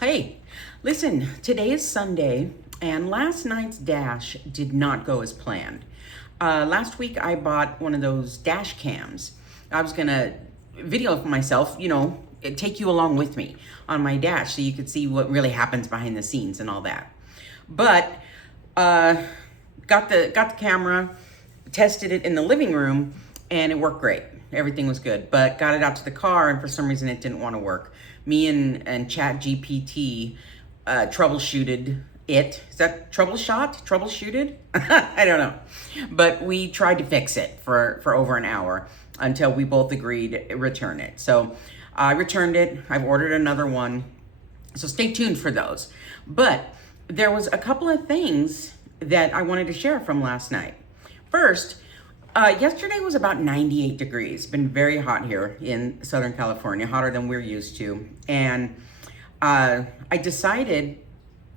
Hey, listen, today is Sunday, and last night's dash did not go as planned. Last week I bought one of those dash cams. I was gonna video for myself, take you along with me on my dash so you could see what really happens behind the scenes and all that. But got the camera, tested it in the living room, and it worked great. Everything was good, but got it out to the car, and for some reason it didn't want to work. Me and Chat GPT troubleshooted it. Is that troubleshooted? I don't know. But we tried to fix it for over an hour until we both agreed to return it. So I returned it. I've ordered another one. So stay tuned for those. But there was a couple of things that I wanted to share from last night. First, yesterday was about 98 degrees. Been very hot here in Southern California, hotter than we're used to. And I decided,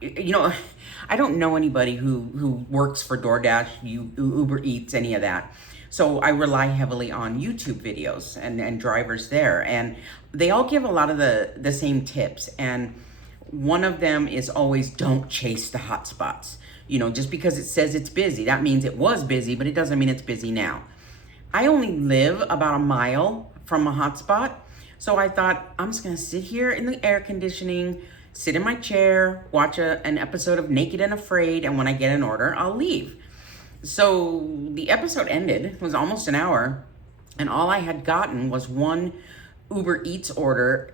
I don't know anybody who works for DoorDash, Uber Eats, any of that. So I rely heavily on YouTube videos and drivers there. And they all give a lot of the same tips. And one of them is always don't chase the hot spots. Just because it says it's busy, that means it was busy, but it doesn't mean it's busy now. I only live about a mile from a hotspot, so I thought I'm just gonna sit here in the air conditioning, sit in my chair, watch an episode of Naked and Afraid, and when I get an order, I'll leave. So the episode ended, it was almost an hour, and all I had gotten was one Uber Eats order.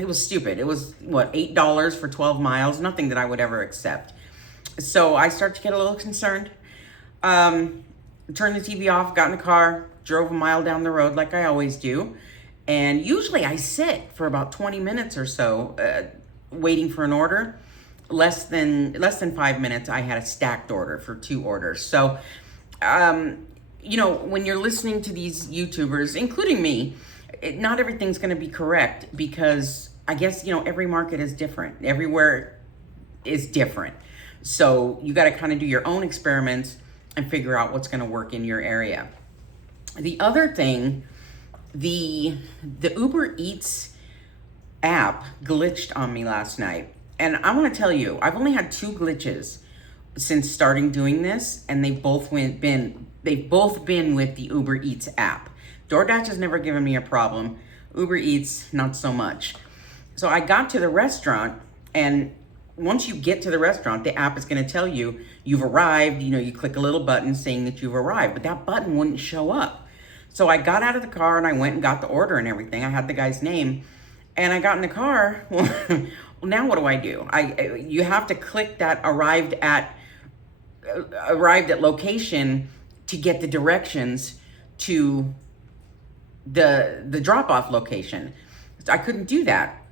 It was stupid. It was, $8 for 12 miles, nothing that I would ever accept. So I start to get a little concerned, turned the TV off, got in the car, drove a mile down the road like I always do. And usually I sit for about 20 minutes or so, waiting for an order. Less than 5 minutes, I had a stacked order for 2 orders. So, when you're listening to these YouTubers, including me, not everything's gonna be correct because I guess, every market is different. Everywhere is different. So you got to kind of do your own experiments and figure out what's going to work in your area. The other thing, the Uber Eats app glitched on me last night. And I want to tell you, I've only had 2 glitches since starting doing this, and they've both been with the Uber Eats app. DoorDash has never given me a problem. Uber Eats, not so much. So I got to the restaurant, and once you get to the restaurant, the app is going to tell you you've arrived. You click a little button saying that you've arrived, but that button wouldn't show up. So I got out of the car and I went and got the order and everything. I had the guy's name, and I got in the car. Well, now what do? You have to click that arrived at location to get the directions to the drop-off location. I couldn't do that.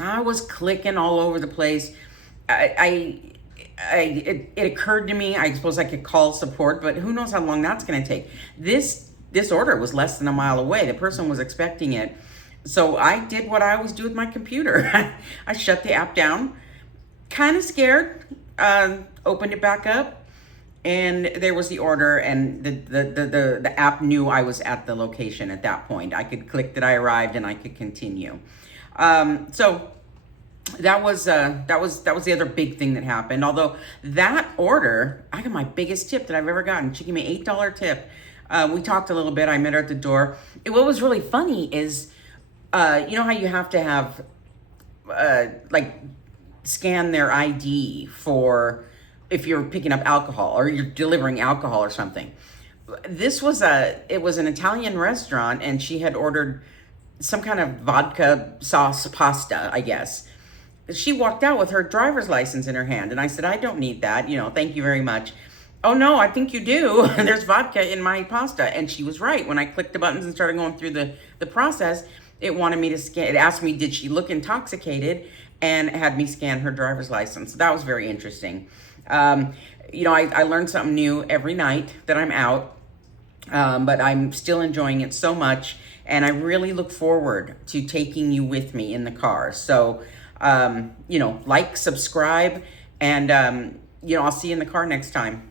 I was clicking all over the place. It occurred to me, I suppose I could call support, but who knows how long that's going to take. This order was less than a mile away. The person was expecting it. So I did what I always do with my computer. I shut the app down, kind of scared, opened it back up, and there was the order, and the app knew I was at the location at that point. I could click that I arrived and I could continue. So that was the other big thing that happened. Although that order, I got my biggest tip that I've ever gotten. She gave me an $8 tip. We talked a little bit. I met her at the door. What was really funny is, you know how you have to have, scan their ID for if you're picking up alcohol or you're delivering alcohol or something. It was an Italian restaurant, and she had ordered some kind of vodka sauce pasta, I guess. She walked out with her driver's license in her hand, and I said, I don't need that, thank you very much. Oh no, I think you do. There's vodka in my pasta. And she was right. When I clicked the buttons and started going through the process, it wanted me to scan. It asked me, did she look intoxicated, and had me scan her driver's license. So that was very interesting. I learned something new every night that I'm out, but I'm still enjoying it so much. And I really look forward to taking you with me in the car. So, subscribe, and, I'll see you in the car next time.